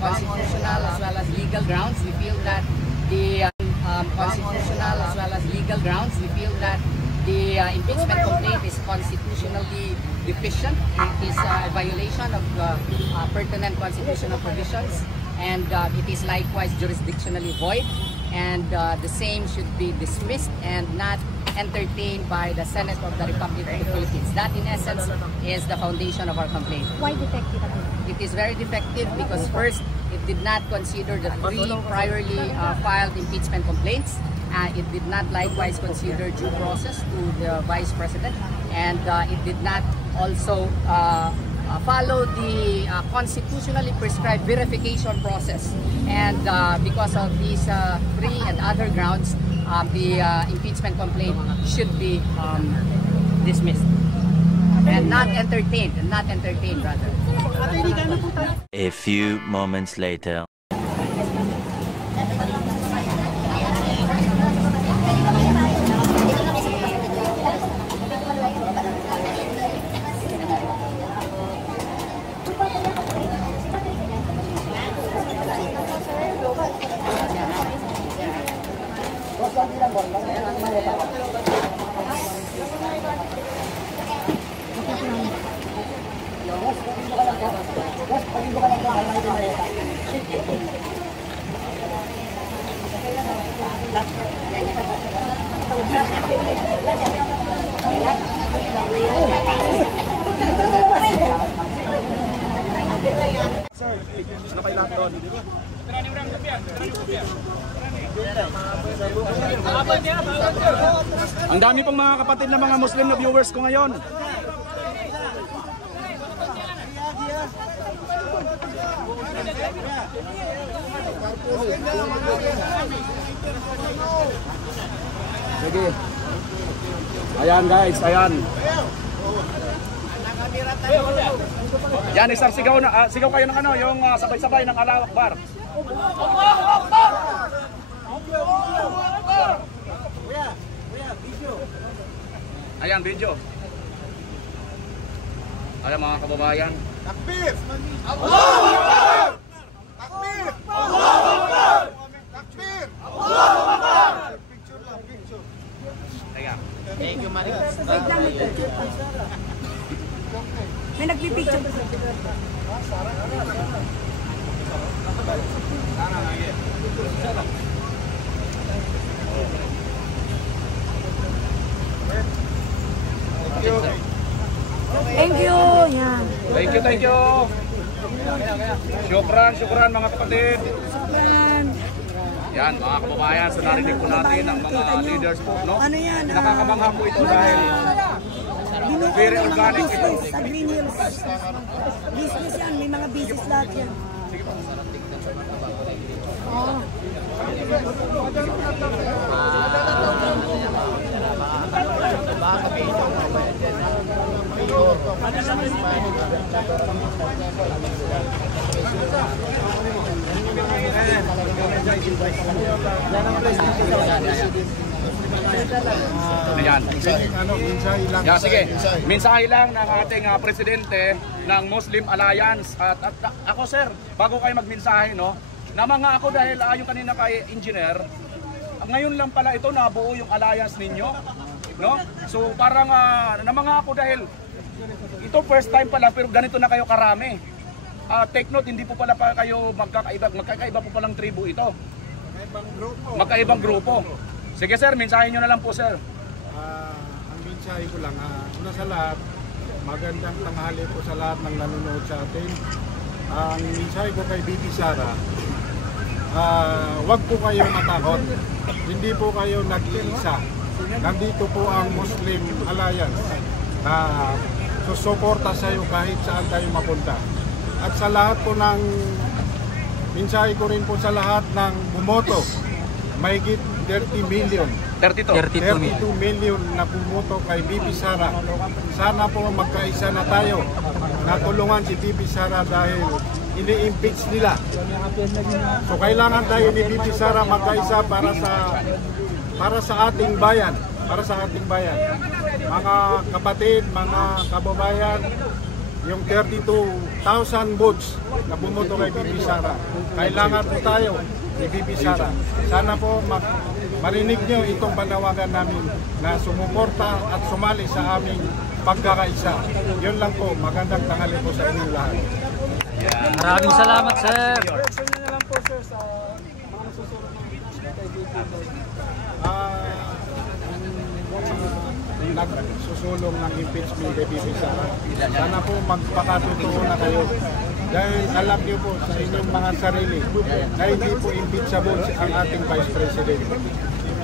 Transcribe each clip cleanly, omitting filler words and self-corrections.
constitutional as well as legal grounds. We feel that the constitutional as well as legal grounds. We feel that the impeachment complaint is constitutionally deficient. It is a violation of pertinent constitutional provisions, and it is likewise jurisdictionally void, and the same should be dismissed and not entertained by the Senate of the Republic of the Philippines. That in essence is the foundation of our complaint. Why defective? It is very defective because first, it did not consider the 3 priorly filed impeachment complaints. It did not likewise consider due process to the Vice President, and it did not also follow the constitutionally prescribed verification process. And because of these 3 and other grounds, the impeachment complaint should be dismissed and not entertained, rather. A few moments later. Ang dami pong mga kapatid na mga Muslim na viewers ko ngayon. Sige. Ayan guys, ayan. Yan, isang sigaw na sigaw kayo ng ano, yung sabay-sabay ng Allahu Akbar. Allahu Akbar! Allahu Akbar! Kuya, video. Ayan, video. Ayan mga kababayan. Takbir! Allahu Akbar! Takbir! Allahu Akbar! Takbir! Allahu Akbar! Picture lang, picture. Thank you, Maria. Wait lang, may picture pa. May nagpipicture pa. Thank you. Yeah. Thank you. Syukran mga kapatid. Yan mga kababayan, so narinig po natin ang mga leaders po, no? Ano yan? Nakakabangha po ito dahil very organic ito. Sa Green Hills. Business yan, may mga business lahat yan. Sige po. Oh. Ayan. Yeah, sige. Mensahe lang ng ating presidente ng Muslim Alliance. At ako sir, bago kayo magmensahe, no, namanga ako dahil yung kanina kay engineer, ngayon lang pala ito nabuo yung alliance ninyo, no? So parang namanga ako dahil ito first time pala pero ganito na kayo karami. Take note, hindi po pala pa kayo magkakaiba po palang tribu ito. Magkaibang grupo. Sige sir, mensahe nyo na lang po sir. Ang mensahe ko lang, una sa lahat, magandang tanghali po sa lahat ng nanonood sa atin. Ang mensahe ko kay BP Sara, wag po kayong matakot. Hindi po kayo nag-iisa. Nandito po ang Muslim Alliance na susuporta sa iyo kahit saan kayo mapunta. At sa lahat po ng mensahe ko rin po sa lahat ng bumoto, mahigit 32 million na bumoto kay BP Sara. Sana po magkaisa na tayo, natulungan si BP Sara dahil ini-impeach nila. So kailangan tayo ni BP Sara magkaisa para sa ating bayan, Mga kapatid, mga kababayan, yung 32,000 votes na bumoto kay VP Sara. Kailangan po tayo ni VP Sara. Sana po marinig nyo itong panawagan namin na sumuporta at sumali sa aming pagkakaisa. Yun lang po, magandang tanghali po sa inyong lahat. Maraming salamat, sir. Reaction nyo na lang po, sir, sa mga susunod ng kay VP. Nagsusulong ng impeachment kay VP Sara. Sana po magpakatotoo na kayo. Dahil alam niyo po sa inyong mga sarili na hindi po impeachable ang ating Vice President.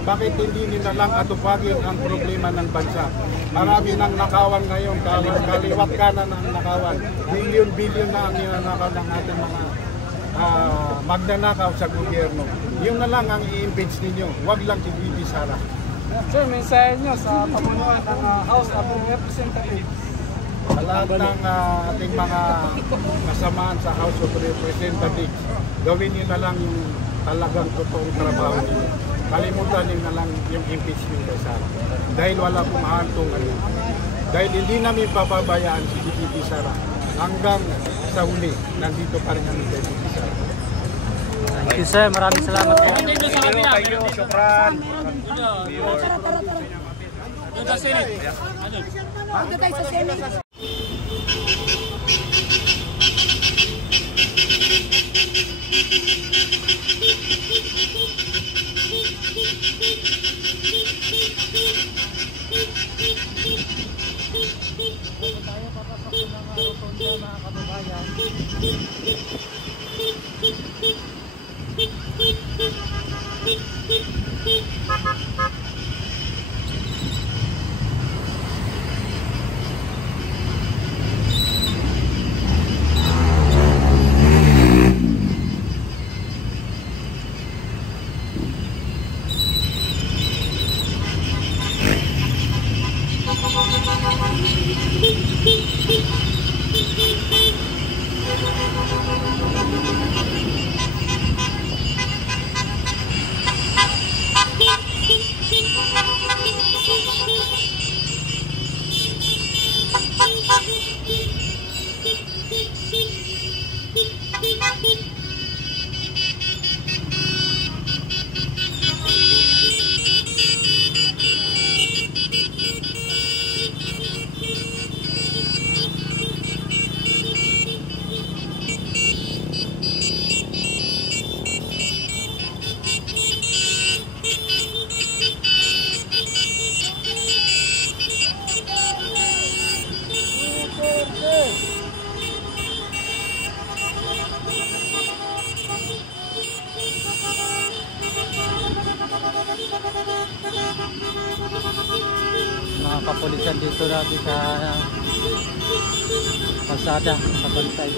Bakit hindi nila lang atupagin ang problema ng bansa? Marami nang nakawan ngayon, kaliwat kanan ng nakawan. Bilyon-bilyon na ang ninanakaw ng ating mga magnanakaw sa gobyerno. Yung na lang ang i-impeach ninyo, wag lang si VP Sara. Sir, mensahe nyo sa pamunuan ng House of Representatives. Sa lahat ng ating mga kasamaan sa House of Representatives, gawin nyo na lang yung talagang totoong trabaho ninyo. Kalimutan nyo na lang yung impeachment kay Sara. Dahil wala pong hantong ngayon. Dahil hindi namin papabayaan si VP Sara hanggang sa huli. Nandito pa rin kami kay VP Sara. Thank you, sir. Maraming salamat po. Thank you, syukran. Hanggang tayo sa Senate. Tayo papasok ng rotonda, mga kababayan. Mga kapulisan dito natin sa pasada, sa bantay.